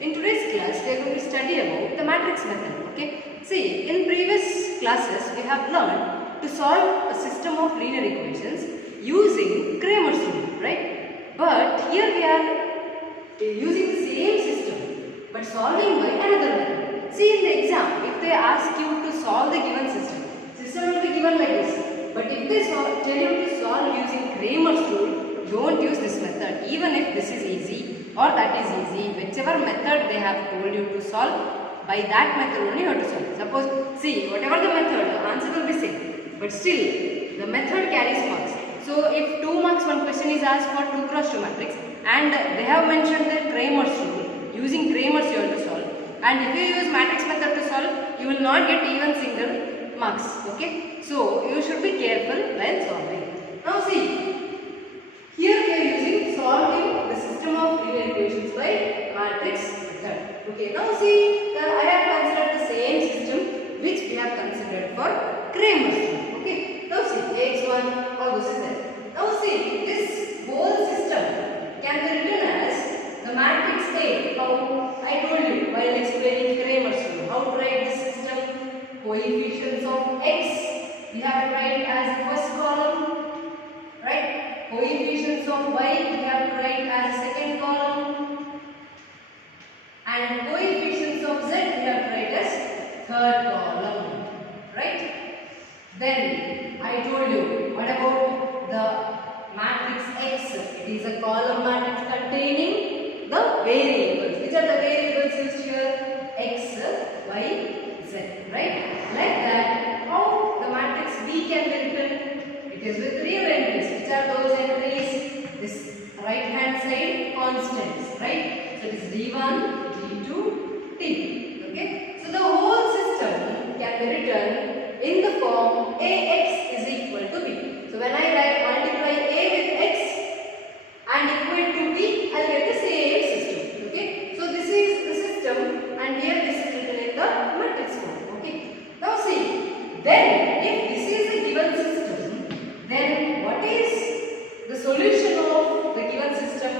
In today's class, we are going to study about the matrix method. Okay. See, in previous classes, we have learned to solve a system of linear equations using Cramer's rule, right? But here we are using the same system, but solving by another method. See, in the exam, if they ask you to solve the given system will be given like this. But if they tell you to solve using Cramer's rule, don't use this method, even if this is easy or that is easy. Whichever method they have told you to solve, by that method only you have to solve. Suppose, see, whatever the method, the answer will be same. But still, the method carries marks. So, if 2 marks one question is asked for 2 cross 2 matrix and they have mentioned the Cramer's rule, using Cramer's you have to solve. And if you use matrix method to solve, you will not get even single marks. Okay. So, you should be careful when solving. Now, see. Here we are using solving the system of linear equations by matrix method. Okay, now see that I have considered the same system which we have considered for Cramer's rule. Okay, now see x1, all this is there. Now see this whole system can be written as the matrix A. How I told you while explaining Cramer's rule. How to write this system? Coefficients of x we have to write as the first column, right? Coefficients of y we have to write as a second column, and coefficients of z we have to write as third column, right? Then I told you what about the matrix X? It is a column matrix containing the variables. Which are the variables used here? X, y, z, right? Like that, how the matrix B can be written? It is with real entries. Which are those entries? This right hand side constants, right? So it is D1, D2, T. Okay. So the whole system can be written in the form AX is equal to B. So when I multiply A with X and equate to B, I will get the same system. Okay. So this is the system, and here this is written in the matrix form. Okay. Now see, then if this is a given system, then what is the solution of the given system?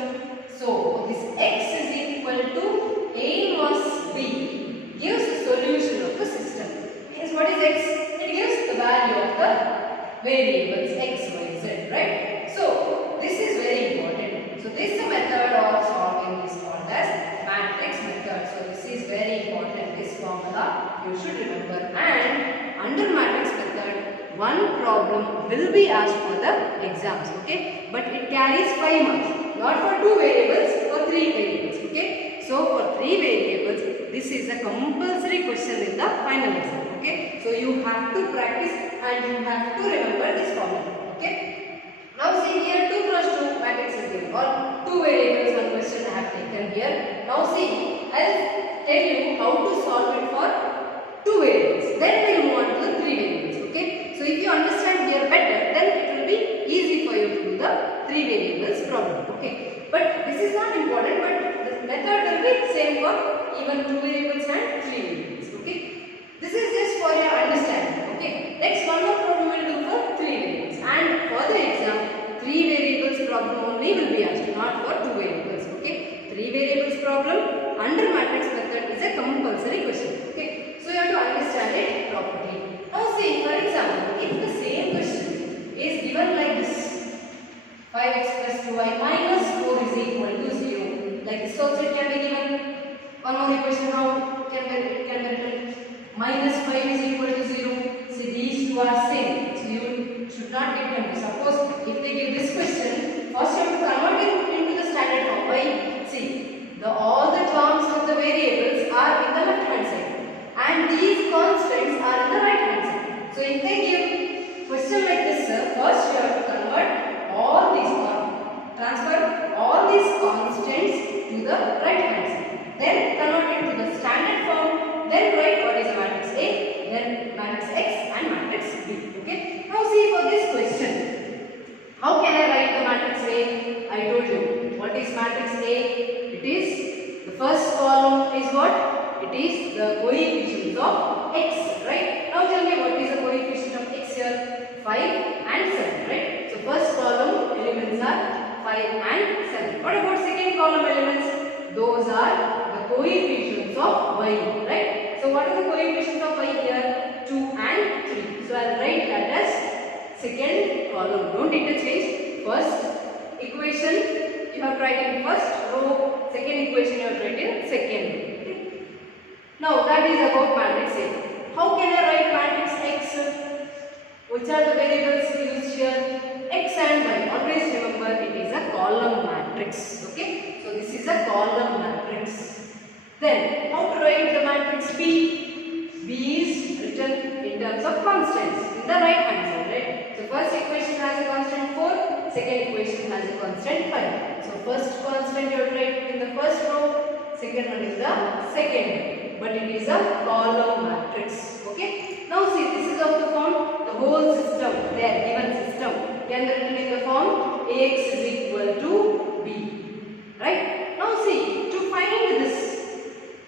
So this x is equal to A minus B gives the solution of the system. Means what is x? It gives the value of the variables x, y, z, right? So this is very important. So this method of solving is called as matrix method. So this is very important. This formula you should remember. And under matrix method, one problem will be asked for the exams, okay? But it carries 5 marks, not for 2 variables, for 3 variables, okay? So for 3 variables, this is a compulsory question in the final exam, okay? So you have to practice and you have to remember this formula, okay? Now see here 2 cross 2 matrix is given, or 2 variables one question I have taken here. Now see, I will tell you how to solve it for 2 variables. Then we will move on to the 3 variables, okay? So if you understand here better, then it will be easy for you to do the 3 variables problem, okay? But this is not important, but the method will be same for even 2 variables and 3 variables, okay? This is just for your understanding, okay? Next one more problem we will do for 3 variables, and for the exam 3 variables problem only will be asked, not for 2 variables, okay? 3 variables problem under matrix method is a compulsory question, okay? So you have to understand it properly. Now see, for example, if the same question is given like this, 5x plus 2y minus 4 is equal to 0. Like this also it can be given. One more equation, how it can be written? Minus 5 is equal to 0. See, these two are same. So you should not get confused. Suppose if they give this question, first you have to convert it into the standard form. Why? See, all the terms of the variables are in the left hand side, and these constants are in the right hand side. So if they give question like this, first you have to convert all these, or transfer all these constants to the right hand side. Then convert it to the standard form. Then write what is the matrix A, then matrix X and matrix B. Okay. Now see for this question, how can I write the matrix A? I told you what is matrix A. It is the first column is what? It is the coefficients of x, right? Now tell me what is the coefficient of x here? 5 and 7, right? So first column elements are 5 and 7. What about second column elements? Those are the coefficients of y, right? So what are the coefficients of y here? 2 and 3. So I'll write that as second column. Don't interchange. First equation you have to write in first row, second equation you have to write in second row. Okay? Now that is about matrix A. How can I write matrix X? Which are the variables used here? X and y. Always remember it is a column matrix. Okay? So this is a column matrix. Then how to write the matrix B? B is written in terms of constants in the right hand side, right? So first equation has a constant 4, second equation has a constant 5. So first constant you write in the first row, second one is the second row. But it is a column matrix. Okay? Now see, this is of the form, the whole system, their given system can be written in the form Ax is equal to B. Right? Now see, to find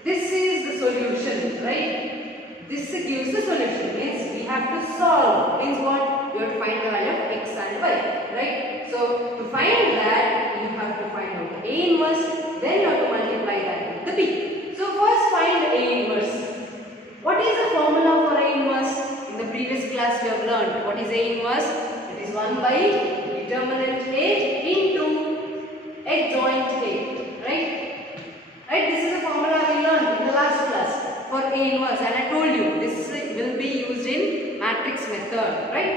this is the solution, right? This gives the solution, means we have to solve, means what? You have to find the value of x and y, right? So to find that, you have to find out A inverse, then you have to multiply that with the B. So first find A inverse. What is the formula for A inverse? In the previous class we have learned what is A inverse. It is 1 by determinant A into adjoint A, right? Right, this is the formula we learned in the last class for A inverse, and I told you this will be used in matrix method, right?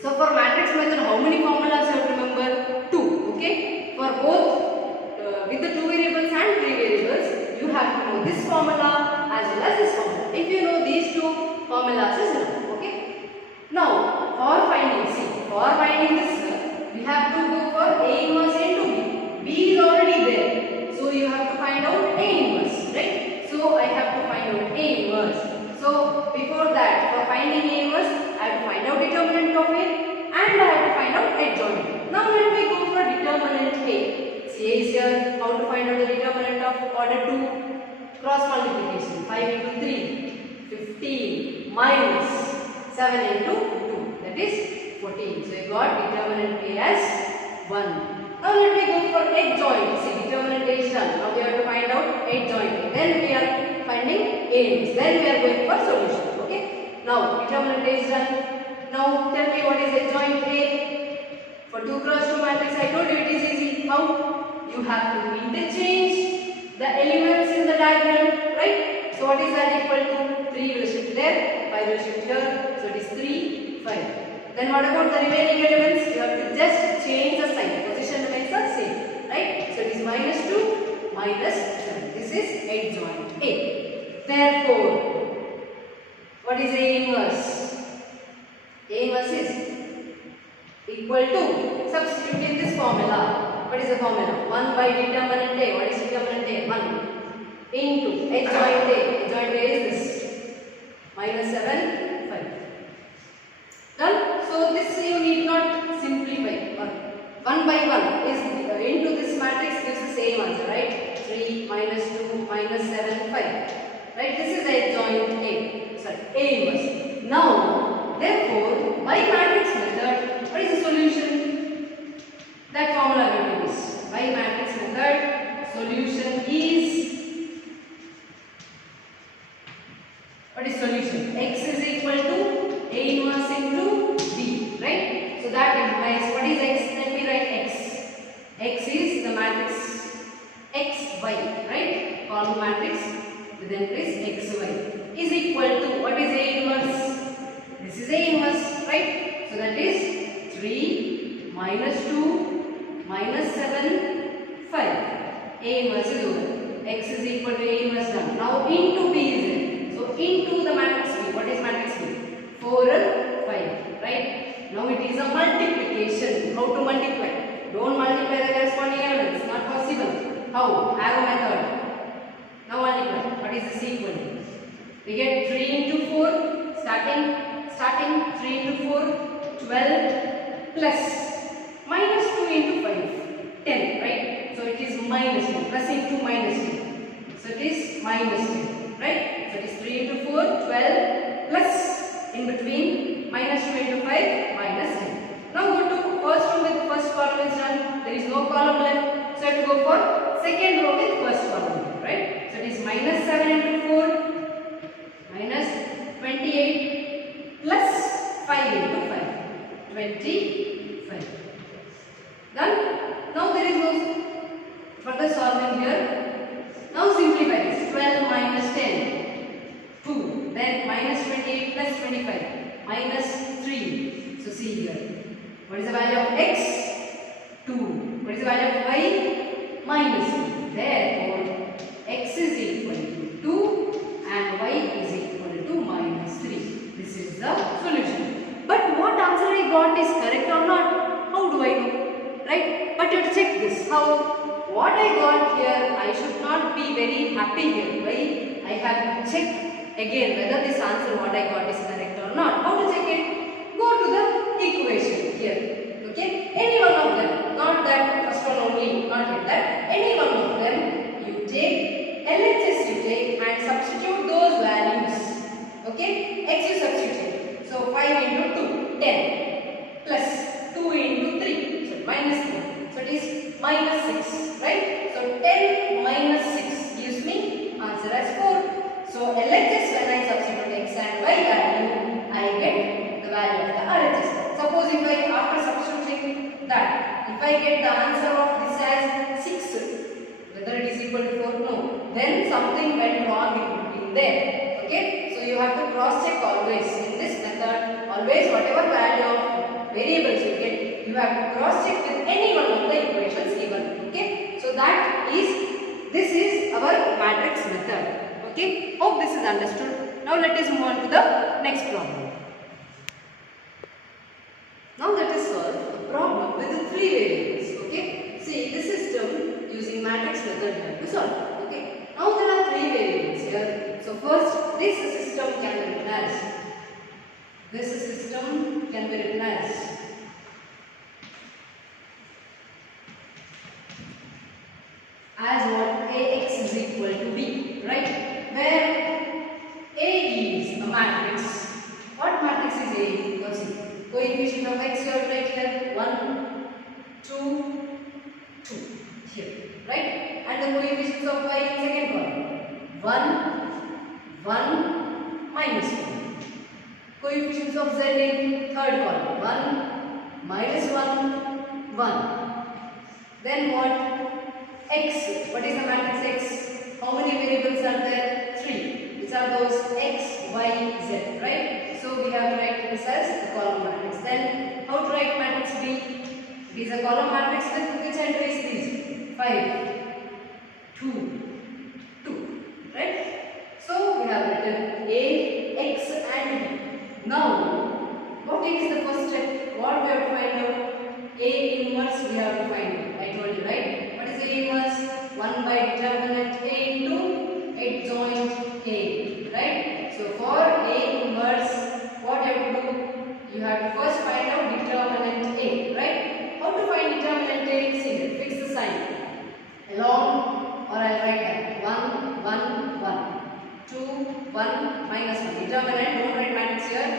So for matrix method, how many formulas you have to remember? 2, okay? For both with the 2 variables and 3 variables, you have to know this formula as well as this formula. If you know these 2 formulas is enough, okay? Now for finding, see, for finding this, we have to go for A inverse into B. B is already there. So you have to find out A inverse, right? So I have to find out A inverse. So before that, for finding A inverse, I have to find out determinant of A and I have to find out adjoint. Now let me go for determinant A. See A is here. How to find out the determinant of order 2? Cross multiplication. 5 into 3, 15 minus 7 into 2. That is 14. So you got determinant A as 1. Now let me go for adjoint. See, determinant A is done. Now we have to find out adjoint. Then we are finding A inverse. Then we are going for solution. Okay. Now determinant A is done. Now tell me what is adjoint A. For 2 cross 2 matrix, I told you it is easy. How? You have to interchange the elements in the diagram, right? So what is that equal to? 3 will shift there, 5 will shift here. So it is 3, 5. Then what about the remaining elements? You have to just change the sign. Position remains the same, right? So it is minus 2, minus 7. This is adjoint A. Therefore, what is A inverse? A inverse is equal to, substitute in this formula. What is the formula? 1 by determinant A. What is determinant A? 1 into adjoint A. Adjoint A is this. Minus 7, 5. Done? So this you need not simplify. 1 by 1 is into this matrix gives the same answer, right? 3 minus 2 minus 7, 5. Right? This is adjoint A. Sorry, A inverse. Now, therefore, by matrix method, what is the solution? That formula we will use. By matrix method, solution is, what is solution? X is equal to A inverse into B, right? So that implies, what is X? Let me write X. X is the matrix X, Y, right? Column matrix, then place X, Y is equal to, what is A inverse? This is A inverse, right? So that is 3 minus 2 minus 7, 5. A inverse is over. X is equal to A inverse done. Now into B is there. So into the matrix B. What is matrix B? 4 and 5, right? Now it is a multiplication. How to multiply? Don't multiply the corresponding elements. Not possible. How? Arrow method. Now multiply. What is this equal? We get 3 into 4. Starting 3 into 4, 12 plus minus 2 into 5, 10, right? So it is minus 10. Plus into minus 10. So it is minus 10, right? So it is 3 into 4, 12 plus in between minus 2 into 5, minus 10. Now go to first one with first column is done. There is no column left. So I have to go for second row with first column, right? into 4 minus 28 plus 5 into 5. 25. Done? Now there is no further solving here. Now simplify this. 12 minus 10. 2. Then minus 28 plus 25. Minus 3. So see here. What is the value of x? 2. What is the value of y? Minus 2. Therefore, x is equal to 2 and y is equal to minus 3. This is the solution. But what answer I got is correct or not? How do I know? Right? But you have to check this. How? What I got here, I should not be very happy here. Why? I have to check again whether this answer what I got is correct or not. How to check it? Go to the equation here. Okay? Any one of them. Not that first one only. Not like that. Any one of them you take. LHS you take and substitute those values. Okay? X you substitute. So 5 into 2, 10 plus 2 into 3, so minus 3. So it is minus 6, right? So 10 minus 6 gives me answer as 4. So LHS when I substitute x and y value, I get the value of the RHS. Suppose if I after substituting that, if I get the answer of this as 6, whether it is equal to 4, no, then something went wrong in there. Okay? So you have to cross check always in this method. Always whatever value of variables you get, you have to cross check with any one of the equations given. Okay? So this is our matrix method. Okay? Hope this is understood. Now let us move on to the next problem. Now let us solve a problem with the 3 variables. Okay? See this system using matrix method we have to solve. Okay? Now there are 3 variables here. So first, this system can be written as what Ax is equal to B, right? Where A is a matrix. What matrix is A? Let's see. Coefficient of x you have to write here 1, 2, 2 here, right? And the coefficients of y in second column 1, 1, minus 1. Coefficients of z in third column 1, minus 1, 1. Then what? X. What is the matrix X? How many variables are there? 3. Which are those? X, Y, Z, right? So we have to write this as the column matrix. Then how to write matrix B? It is a column matrix with which entries these? 5, 2, 2, right? So we have written A, X and B. Now, what is the first step? What we have to find out? A inverse we have to find out. I told you, right? What is A inverse? 1 by determinant A into adjoint A, right? So for A inverse, what you have to do? You have to first find out determinant A, right? How to find determinant A? See here, fix the sign. Along, or I'll write that 1, 1, 1. 2, 1, minus 1. Determinant, don't write matrix here.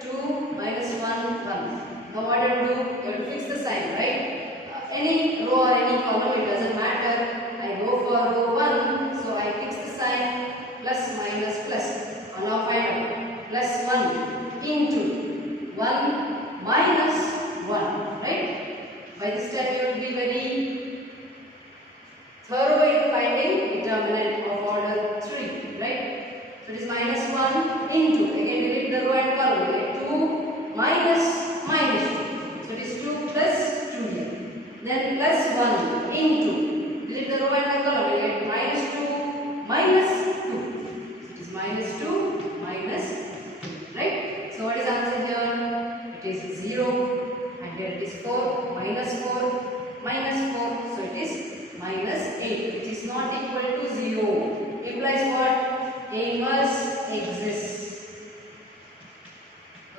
2, minus 1, 1. Now what do you do? You have to fix the sign, right? Any row or any column, it doesn't matter. I go for row 1, so I fix the sign plus minus plus. Now find out. Plus 1 into 1 minus 1, right? By this time you will be very thorough in finding determinant of order 3, right? So it is minus 1 into, again delete the row and column, okay? 2 minus minus 2. So it is 2 plus 2 here. Then plus 1 into, delete the row and the column, we get minus 2 minus 2. It is minus 2 minus 2, right? So what is answer here? It is 0 and here it is 4 minus 4 minus 4. So it is minus 8, which is not equal to 0. Implies what? A inverse exists.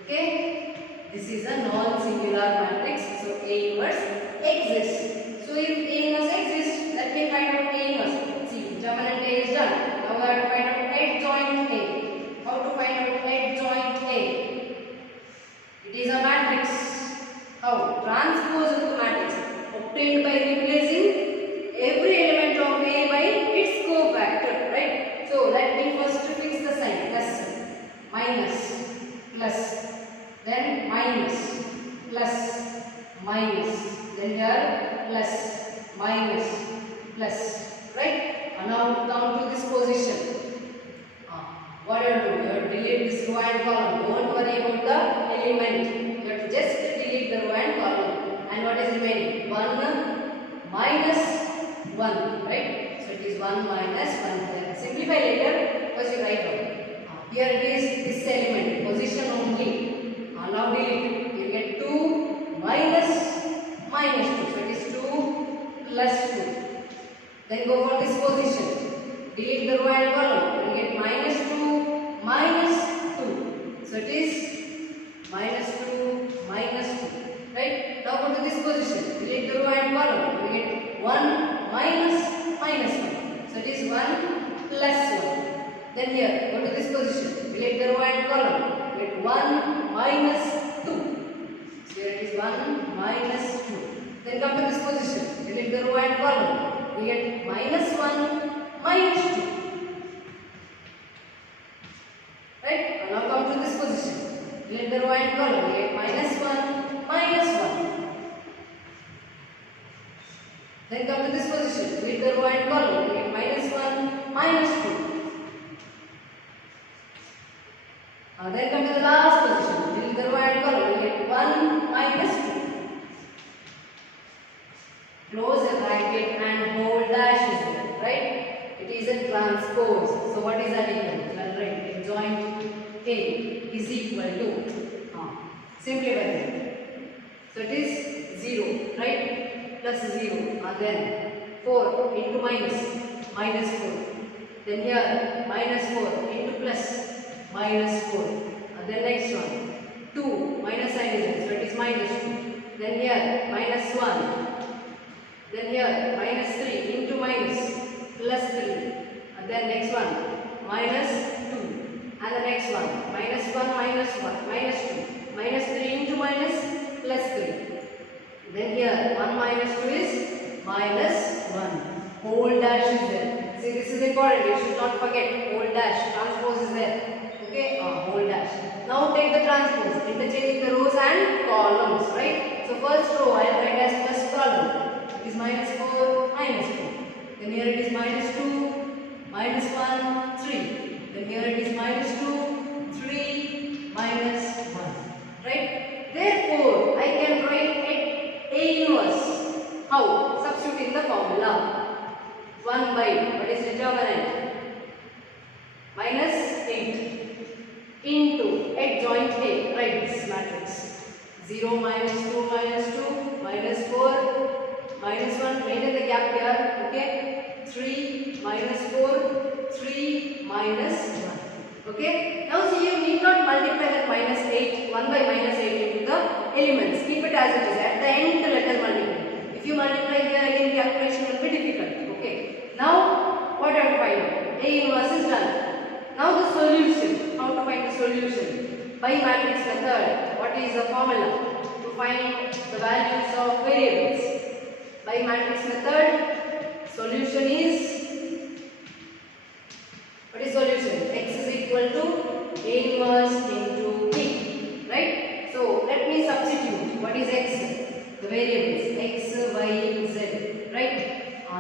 Okay? This is a non-singular matrix. So A inverse exists. So if A inverse exists, let me find out A inverse. See, determinant A is done. Now we have to find out adjoint A. How to find out adjoint A? It is a matrix. How? Transpose of the matrix obtained by replacing every element of A by its cofactor, right? So let plus, right? And now come to this position. What you have to do? You have to delete this row and column. Don't worry about the element. You have to just delete the row and column. And what is remaining? 1 minus 1, right? So it is 1 minus 1. Simplify later because you write down. Here it is this element, position only. Now delete. You get 2 minus 2. So it is 2 plus 2. Then go for this position. Delete the row and column. You get minus 2 minus 2. So it is minus 2 minus 2. Right? Now go to this position. Delete the row and column. You get 1 minus 1. So it is 1 plus 1. Then here, go to this position. Delete the row and column. You get 1 minus 2. So here it is 1 minus 2. Then come to this position. Delete the row and column. We get minus 1 minus 2. Right? And now come to this position. Delete the row and column. We get minus 1 minus 1. Then come to this position. Delete the row and column. We get minus 1 minus 2. Then come to the last position. Delete the row and column. We get 1 minus 2. Close the bracket and hold dashes there, right? It is a transpose. So what is that equal? Right. Adjoint A is equal to simplify that. So it is 0, right? Plus 0. Then 4 into minus 4. Then here minus 4 into plus minus 4. Then next one 2 minus sign is there. So it is minus 2. Then here minus 1. Then here minus 3 into minus plus 3. And then next one minus 2. And the next one minus 1 minus 1 minus 2. Minus 3 into minus plus 3. Then here 1 minus 2 is minus 1. Whole dash is there. See, this is important. You should not forget. Whole dash. Transpose is there. Okay, whole dash. Now take the transpose. Interchanging the rows and columns. Right. So first row I will write as first column. Is minus 4, minus 4. Then here it is minus 2, minus 1, 3. Then here it is minus 2, 3, minus 1. Right? Therefore, I can write A inverse. How? Substitute in the formula. 1 by, what is determinant? Minus 8 into adjoint A. Write this matrix. 0, minus 2, minus 2, minus 4, minus 1, maintain the gap here, okay? 3, minus 4, 3, minus 1, okay? Now see, you need not multiply that minus 8, 1 by minus 8 into the elements. Keep it as it is. At the end, let us multiply. If you multiply here, again calculation will be difficult, okay? Now, what do you have to find out? A inverse is done. Now the solution. How to find the solution? By matrix method. What is the formula? To find the values of variables. By matrix method, solution is, what is solution? X is equal to A inverse into B, right? So let me substitute. What is X? The variables X, Y, Z, right?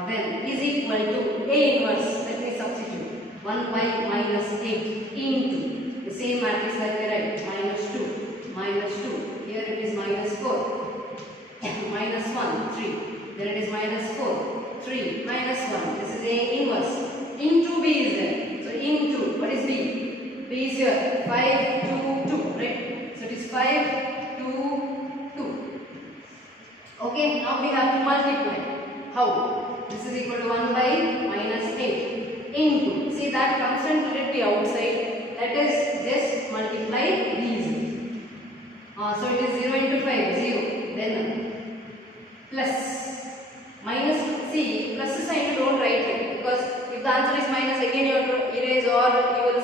Then is equal to A inverse. Let me substitute. 1 by minus 8 into the same matrix like we write minus 2, minus 2. Here it is minus 4, minus 1, 3. Then it is minus 4, 3, minus 1. This is A inverse. Into B is there. So into, what is B? B is here. 5, 2, 2. Right? So it is 5, 2, 2. Okay, now we have to multiply. How? This is equal to 1 by minus 8 into. See, that constant let be outside. Let us just multiply these. So it is 0 into 5, 0. Then plus. Minus, see, plus sign you don't write it because if the answer is minus, again you have to erase or you will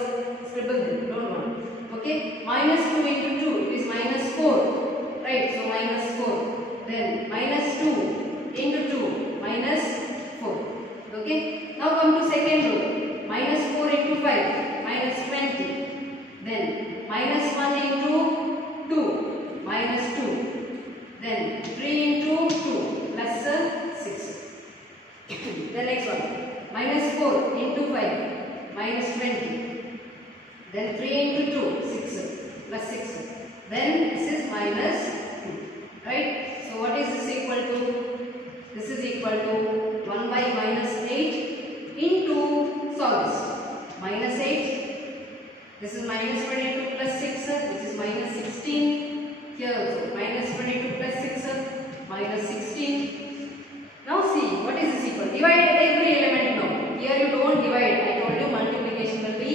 scribble it. Don't want. Okay, minus 2 into 2, it is minus 4. Right, so minus 4. Then minus 2 into 2, minus 4. Okay, now come to second row. Minus 4 into 5, minus 20. Then minus 1 into 2, minus 2. Then 3 into 2, plus 6. Then next one, minus 4 into 5, minus 20. Then 3 into 2, 6, plus 6. Then this is minus 2, right? So what is this equal to? This is equal to 1 by minus 8 into, solve this, minus 8. This is minus 22 plus 6, which is minus 16. Here also, minus 22 plus 6, minus 16. Now see, what is this equal? Divide every element now. Here you don't divide. I told you multiplication will be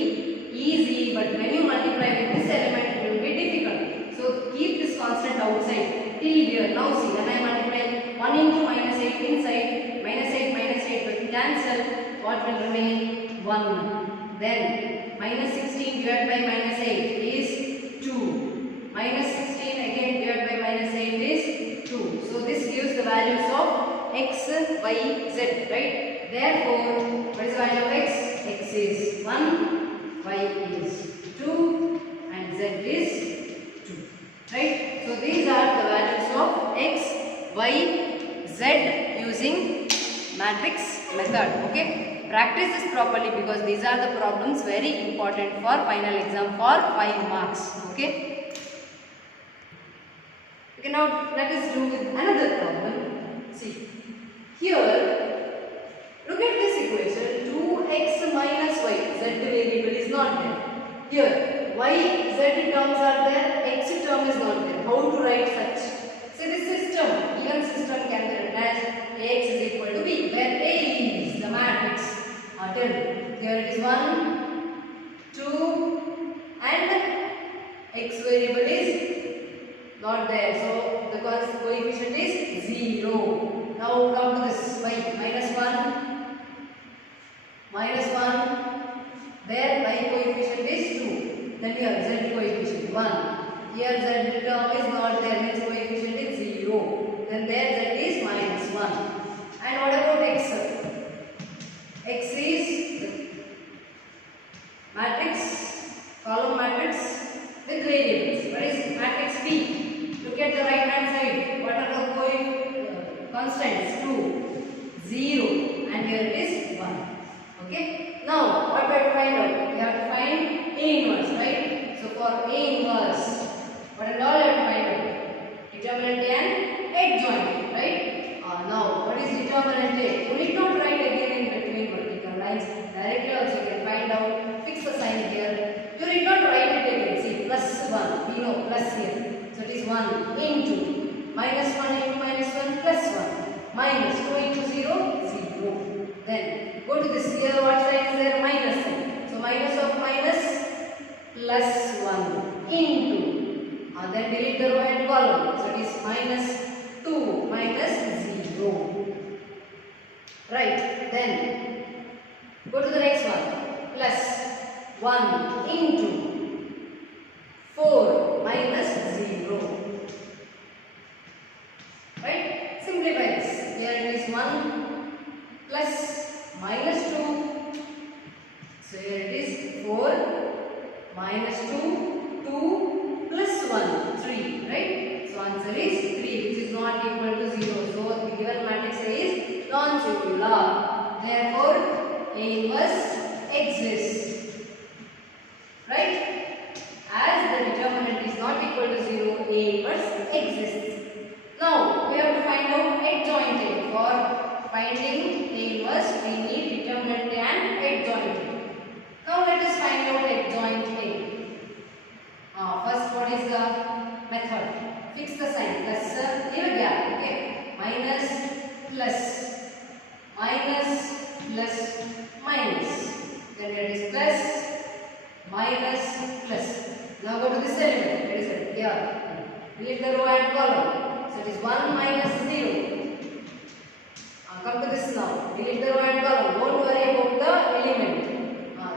easy, but when you multiply with this element, it will be difficult. So keep this constant outside till here. Now see, when I multiply 1 into minus 8 inside, minus 8 will cancel. What will remain? 1. Then minus 16 divided by minus 8 is 2. Minus 16 again divided by minus 8 is 2. So this gives the values of x, y, z, right? Therefore, what is the value of x? X is 1, y is 2, and z is 2, right? So these are the values of x, y, z using matrix method, okay? Practice this properly because these are the problems very important for final exam for 5 marks, okay? Okay, now let us do with another problem. See, here, look at this equation, 2x minus y, z variable is not there. Here, y, z terms are there, x term is not there. How to write such? See, this system, even system can be written as ax is equal to b, where a is the matrix. Tell me, here it is 1, 2, and x variable is not there. So the coefficient is 0. Now come to this y, minus 1, minus 1. There y coefficient is 2. Then here z coefficient 1. Here z term is not there, means coefficient is 0. Then there z is minus 1. And what about x? X is the matrix, column matrix with variables. What is matrix B? Look at the right hand side. What are the constants? 2, 0, and here it is 1. Okay. Now, what we have to find out? We have to find A inverse, right? So for A inverse, what and all you have to find out? Determinant and adjoint, right? Now, what is determinant A? You need not write again in between vertical lines. Directly also you can find out. Fix the sign here. You need not write it again. See, plus 1. We know plus here. So it is 1 into minus 1 into minus 1 plus 1. Minus 2 into 0, 0. Then go to this here. What sign is there? Minus sign. So minus of minus plus 1 into. Then delete the row and column. So it is minus 2 minus 0. Right. Then go to the next one. Plus 1 into 4 minus 0. Right. Simplify this. Here it is 1 plus minus 2. So here it is 4 minus 2, 2 plus 1, 3. Right. So answer is 3, which is not equal to 0. So the given matrix is non-circular. Therefore, A inverse exists. Right? As the determinant is not equal to 0, A inverse exists. Now, we have to find out adjoint A. For finding A inverse, we need determinant and adjoint A. Now, let us find out adjoint A. First, what is the method? Fix the sign. Plus, leave a gap. Okay. Minus, plus, minus, plus, minus. Then here is plus, minus, plus. Now go to this element. What is it? Here. Delete the row and column. So it is 1 minus 0. Come to this now. Delete the row and column. Don't worry about the element.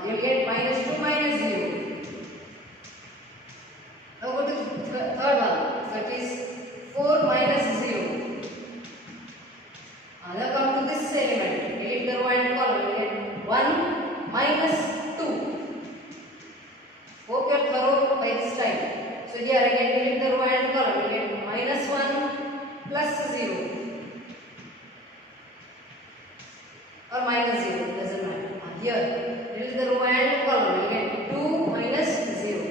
You will get minus 2 minus 0. Now go to the third one. So it is 4 minus 0. Now come to this element. Delete the row and column. You get 1 minus 2. Hope you are thorough by this time. So here again delete the row and column. You get minus 1 plus 0. or minus 0, doesn't matter. Here, delete the row and column, you get 2 minus 0.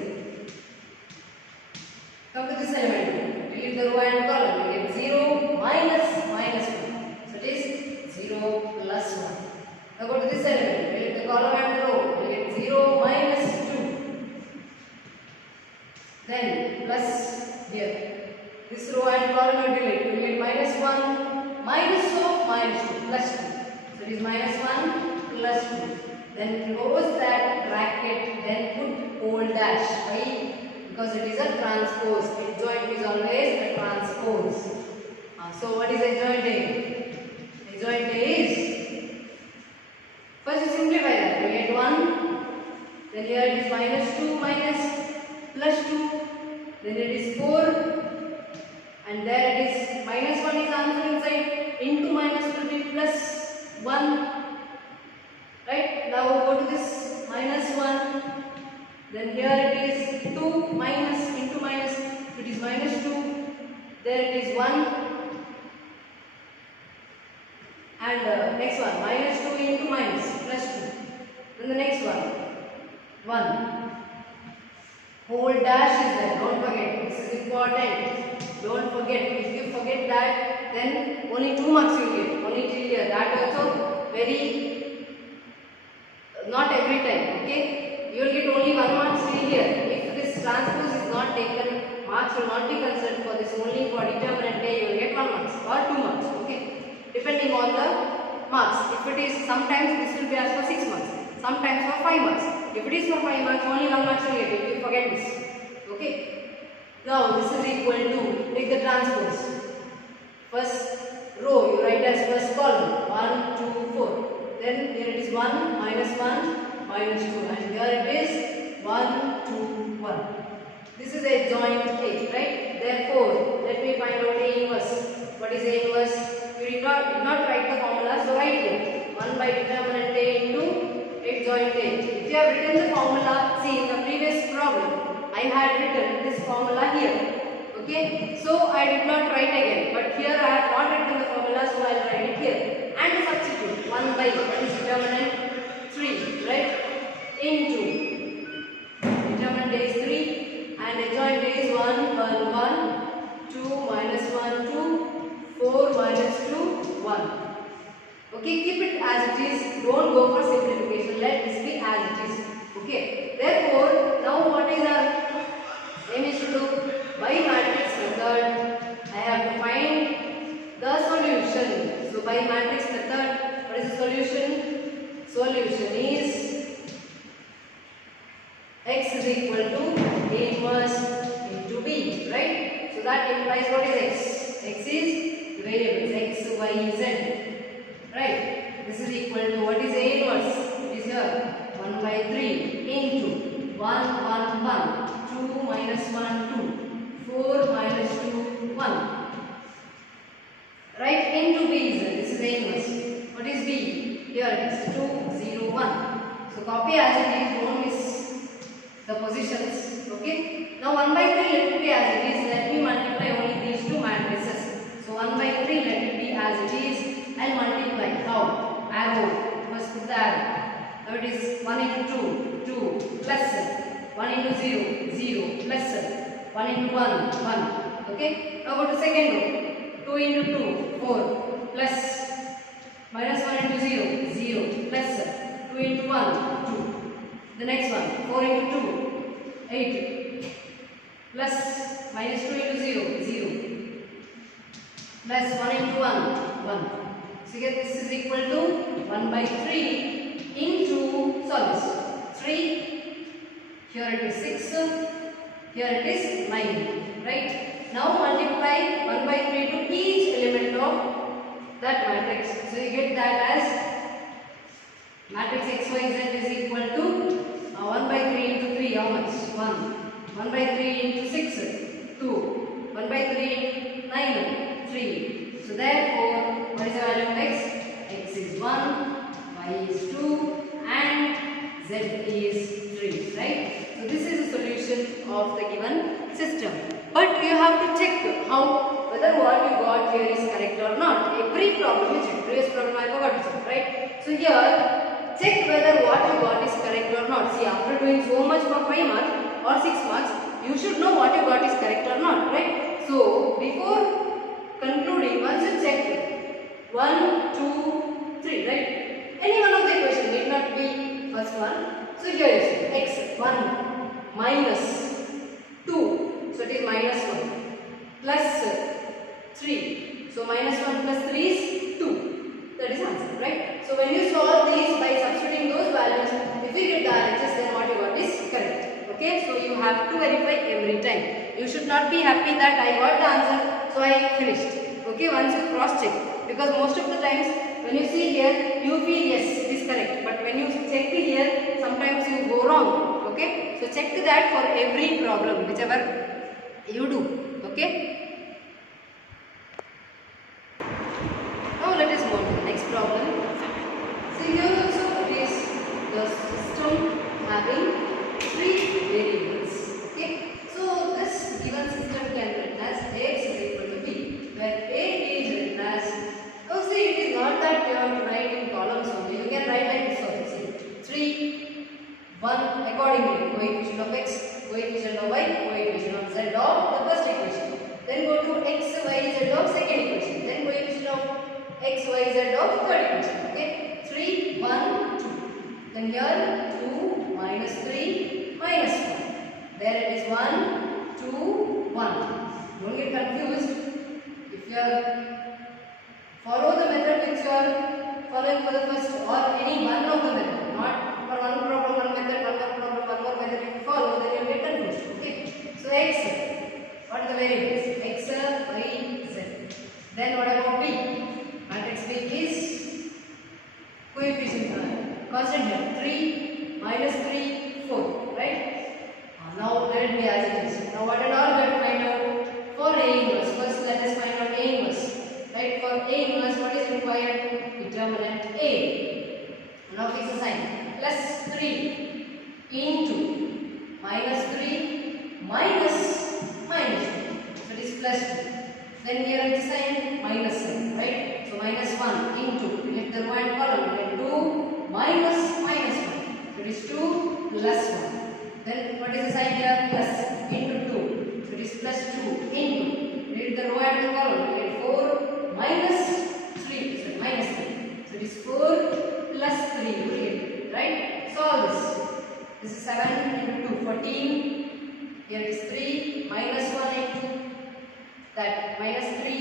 Come to this element, delete the row and column, you get 0 minus 1. So it is 0 plus 1. Now go to this element, delete the column and the row, you get 0 minus 2. Then plus here, this row and column you delete, you get minus 1 minus of minus 2 plus 2. So it is minus 1 plus 2. Then close that bracket, then put whole dash. Why? Because it is a transpose. Adjoint is always a transpose. So what is adjoint A? Adjoint A is, first you simplify that. You get 1. Then here it is minus 2 minus plus 2. Then it is 4. And there it is minus 1 is answer inside. Into minus will be plus 1. Right? Now go to this minus 1. Then here it is 2 minus into minus. It is minus 2. There it is 1. And next one minus 2 into minus plus 2. Then the next one 1. Whole dash is there. Don't forget. This is important. Don't forget. If you forget that, then only 2 marks you will get. Only till here. That also very not every time. Okay. You will get only 1 mark till here. If this transpose is not taken, marks will not be considered for this. Only for determinant A, you will get 1 marks or 2 marks. Okay. Depending on the marks. If it is, sometimes this will be asked for 6 marks. Sometimes for 5 marks. If it is for 5 marks, only 1 mark you will get. If you forget this. Okay. Now this is equal to, take the transpose. First row you write as first column 1, 2, 4. Then here it is 1, minus 1, minus 2. And here it is 1, 2, 1. This is a joint A, right? Therefore, let me find out A inverse. What is A inverse? You did not write the formula, so write it. 1 by determinant A into adjoint A. If you have written the formula, see in the previous problem, I had written this formula here. Okay, so I did not write again, but here I have not written the formula, so I will write it here. And substitute 1 by what is determinant 3, right? Into determinant A is 3 and adjoint A is 1, 1, 1, 2 minus 1, 2, 4 minus 2, 1. Okay, keep it as it is. Don't go for simplification. Let this be as it is. Okay. Therefore, now what is our aim is to do? By matrix method, I have to find the solution. So by matrix method, what is the solution? Solution is x is equal to A inverse into B, right? So that implies what is x? X is variables x, y, z. Right? This is equal to what is A inverse? It is here 1 by 3 into 1, 1, 1, 2 minus 1, 2, 4 minus 2, 1. Right? Into B is there. This is A inverse. What is B? Here it is 2, 0, 1. So copy as it is. Don't miss the positions. Okay? Now 1 by 3 let it be as it is. Let me multiply only these two matrices. So 1 by 3 let it be as it is. And multiply. How? Arrow. First put the arrow. Now it is 1 into 2, 2 plus 1 into 0, 0 plus 1 into 1, 1. Okay. Now go to second row. 2 into 2, 4 plus minus 1 into 0, 0 plus 2 into 1, 2. The next one 4 into 2, 8 plus minus 2 into 0, 0 plus 1 into 1, 1. So here this is equal to 1 by 3 into, solve this, 3, here it is 6, here it is 9, right? Now multiply 1 by 3 to each element of that matrix. So you get that as matrix x, y, z is equal to 1 by 3 into 3, how much? 1. 1 by 3 into 6, 2. 1 by 3 into 9, 3. So therefore, what is the value of x? X is 1, y is 2 and z is 3, right? So this is the solution of the given system. But you have to check how, whether what you got here is correct or not. Every problem you check. Previous problem I forgot to check, right? So here, check whether what you got is correct or not. See, after doing so much for 5 marks or 6 marks, you should know what you got is correct or not, right? So, before concluding, once you check 1, 2, 3, right? Any one of the equation need not be first one. So here you see x 1 minus 2, so it is minus 1 plus 3. So minus 1 plus 3 is 2. That is answer, right? So when you solve these by substituting those values, if you get the RHS, then what you got is correct. Okay, so you have to verify every time. You should not be happy that I got the answer, so I finished. Okay, once you cross check, because most of the times when you see here, you feel yes, it is correct. But when you check here, sometimes you go wrong. Okay, so check that for every problem, whichever you do. Okay. Now let us move on to the next problem. So here also it is the system having 3 variables. Okay. So this given system can be written as Ax is equal to B, where A is written as, oh see, it is not that you have to write in columns only. You can write like this also. See, 3, 1 accordingly, coefficient of x, coefficient of y, coefficient of z of the first equation. Then go to x, y, z of second equation. Then coefficient of x, y, z of third equation. Okay, 3, 1, 2. Then here 2 minus 3 minus 1. There it is 1, 2, 1. Don't get confused. If you follow the method which you are following for the first or any one of the method, not for one problem, one method, one more problem, one more method. If you follow, then you will get confused. Okay. So x, what are the variables? X, y, z. Then what about b? Matrix B is coefficient constant here 3 minus 3 4, right? Now let it be as it is. Now what and all we have to find out for A inverse. First let us find out A inverse. Right? For A inverse, what is required? Determinant A. Now fix the sign. Plus 3 into minus 3 minus 2. So it is plus 2. Then here it is sign minus sign, right? So minus 1 into, if the row and column, then 2 minus 1. So it is 2 plus 1. Then what is the sign here? Plus into 2. So it is plus 2 into, read the row and the column, we get 4 minus 3. So minus 3. So it is 4 plus 3. You will get, right? Solve this. This is 7 into 2, 14. Here it is 3 minus 1 into that minus 3.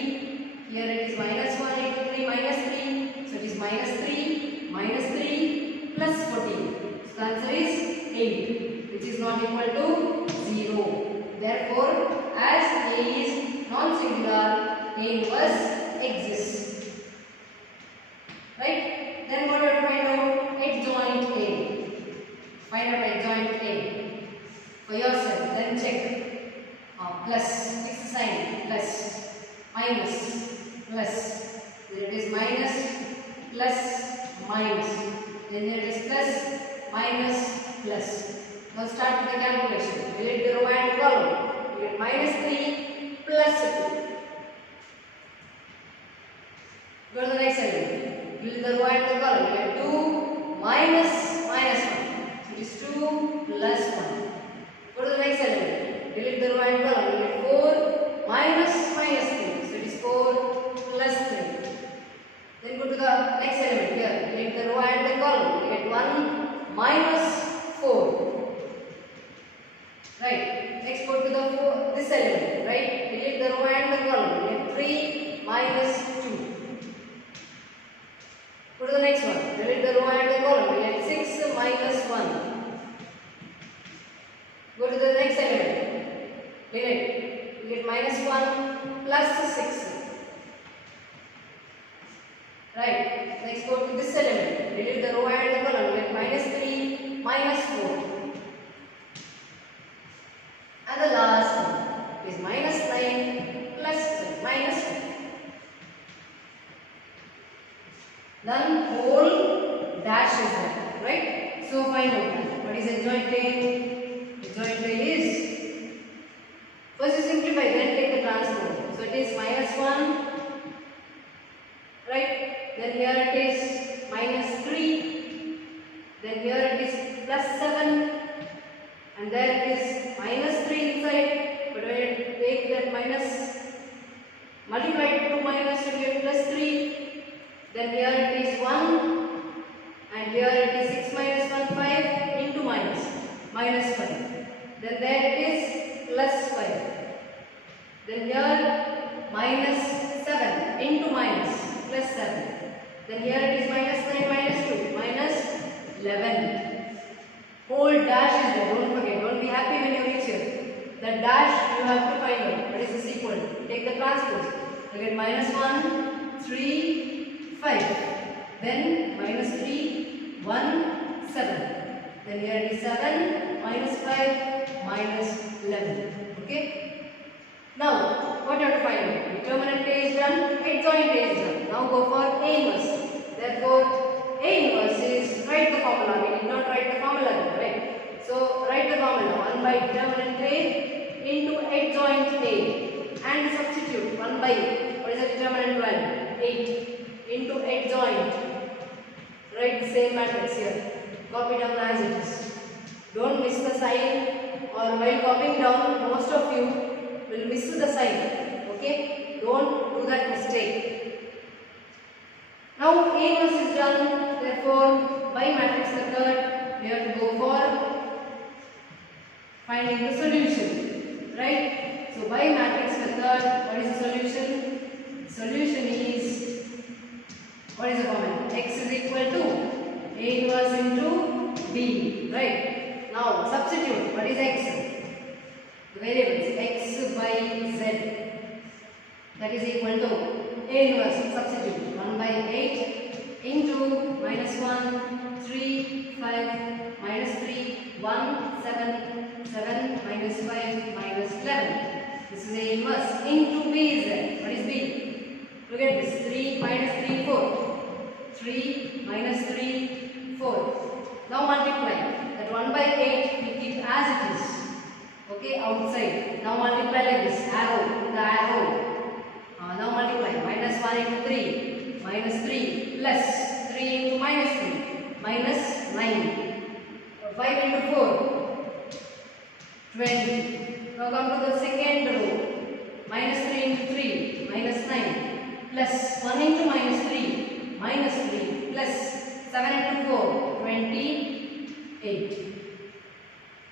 Here it is minus 1 into 3 minus 3. So it is minus 3 plus 14. So the answer is 8, which is not equal to 0. Therefore, as A is non-singular, A inverse exists. Right? Then what do you find out? Adjoint A. Find out adjoint A for yourself. Then check. Plus, fix the sign, plus, minus, plus, then it is minus, plus, minus, then there is plus, minus, plus. Now start with the calculation. Delete the row and column. You get minus 3 plus 2. Go to the next element. Delete the row and the column. You get 2 minus 1. So it is 2 plus 1. Go to the next element. Delete the row and column. You get 4 minus 3. So it is 4 plus 3. Then go to the next element here. Delete the row and the column. You get 1 minus 4. Right. Next go to the this element. Right. Delete the row and the column. You get 3 minus 2. Go to the next one. Delete the row and the column. You get 6 minus 1. Go to the next element. Delete. You get minus 1 plus 6. Right. Next go to this element. Delete the row and the column. You get minus 3 minus 4. And the last one is minus 9 plus minus 2. Then whole dash is there. Right. So find out what is adjoint A. Adjoint A is, first you simplify, then take the transpose. So it is minus 1, right? Then here it is minus 3. then here it is plus 7, and there it is minus 3 inside, but when you take that minus, multiply it to minus, you get plus 3, then here it is 1, and here it is 6 minus 1, 5 into minus, minus 5, then there it is plus 5, then here minus 7 into minus, plus 7, then here it is minus 9 minus 2, minus 11. Whole dash is there, don't forget, don't be happy when you reach here. The dash you have to find out, what is this equal to? Take the transpose, you get minus 1, 3, 5, then minus 3, 1, 7, then here it is 7, minus 5, minus 11, okay? Now, what you have to find out? Determinant A is done, adjoint A is done. Now go for A inverse. Therefore, A inverse is, write the formula. We did not write the formula, right? So, write the formula. 1 by determinant A into adjoint A. And substitute 1 by, what is the determinant value? 8 into adjoint. Write the same matrix here. Copy down as it is. Don't miss the sign, or while copying down, most of you will miss the sign. Okay? Don't do that mistake. Now A inverse is done. Therefore, by matrix method, we have to go for finding the solution. Right? So by matrix method, what is the solution? Solution is, what is the formula? X is equal to A inverse into B. Right? Now substitute. What is X? The variables X by Z. That is equal to A inverse, substitute 1 by 8 into minus 1, 3, 5, minus 3, 1, 7, 7, minus 5, minus 11. This is A inverse into B is there. What is B? Look at this, 3 minus 3, 4. 3 minus 3, 4. Now multiply. That 1 by 8 we keep as it is. Okay, outside. Now multiply like this, arrow, the arrow. Now multiply, minus 1 into 3, minus 3, plus 3 into minus 3, minus 9, 5 into 4, 20. Now come to the second row, minus 3 into 3, minus 9, plus 1 into minus 3, minus 3, plus 7 into 4, 28.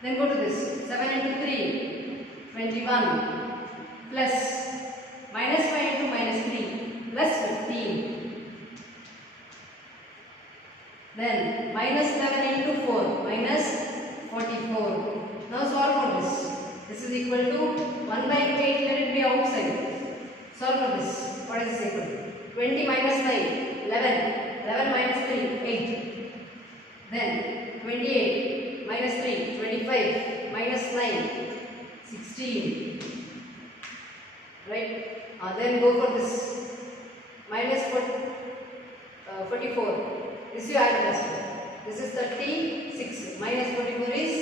Then go to this, 7 into 3, 21, plus minus 5 into minus 3, plus 15. Then minus 11 into 4, minus 44. Now solve for this. This is equal to 1 by 8, let it be outside. Solve for this. What is this equal to? 20 minus 9, 11. 11 minus 3, 8. Then 28 minus 3, 25. Minus 9, 16. Right? Then go for this. Minus 44. This you add as well. This is 36. Minus 44 is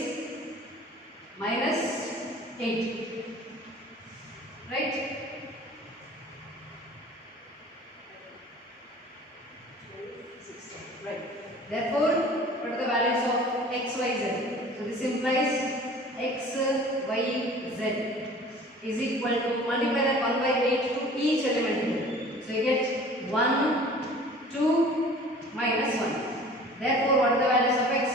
minus 8. Right? Right. Therefore, what are the values of x, y, z? So this implies x, y, z is equal to, multiply that 1 by 8 to each element. So you get 1, 2, minus 1. Therefore, what are the values of x?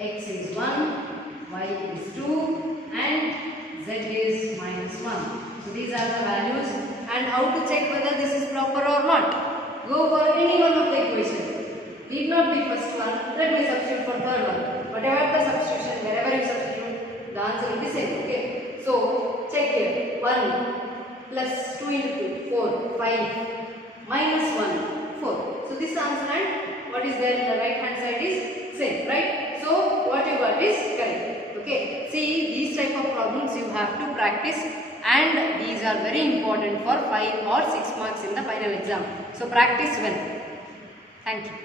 X is 1, y is 2, and z is minus 1. So these are the values, and how to check whether this is proper or not? Go for any one of the equation. Need not be first one, let me substitute for third one. Whatever the substitution, wherever you substitute, the answer will be same. Okay. So check here. 1 plus 2 into 2, 4, 5, minus 1, 4. So this answer and what is there in the right hand side is same, right? So what you got is correct. Okay. See, these type of problems you have to practice, and these are very important for 5 or 6 marks in the final exam. So practice well. Thank you.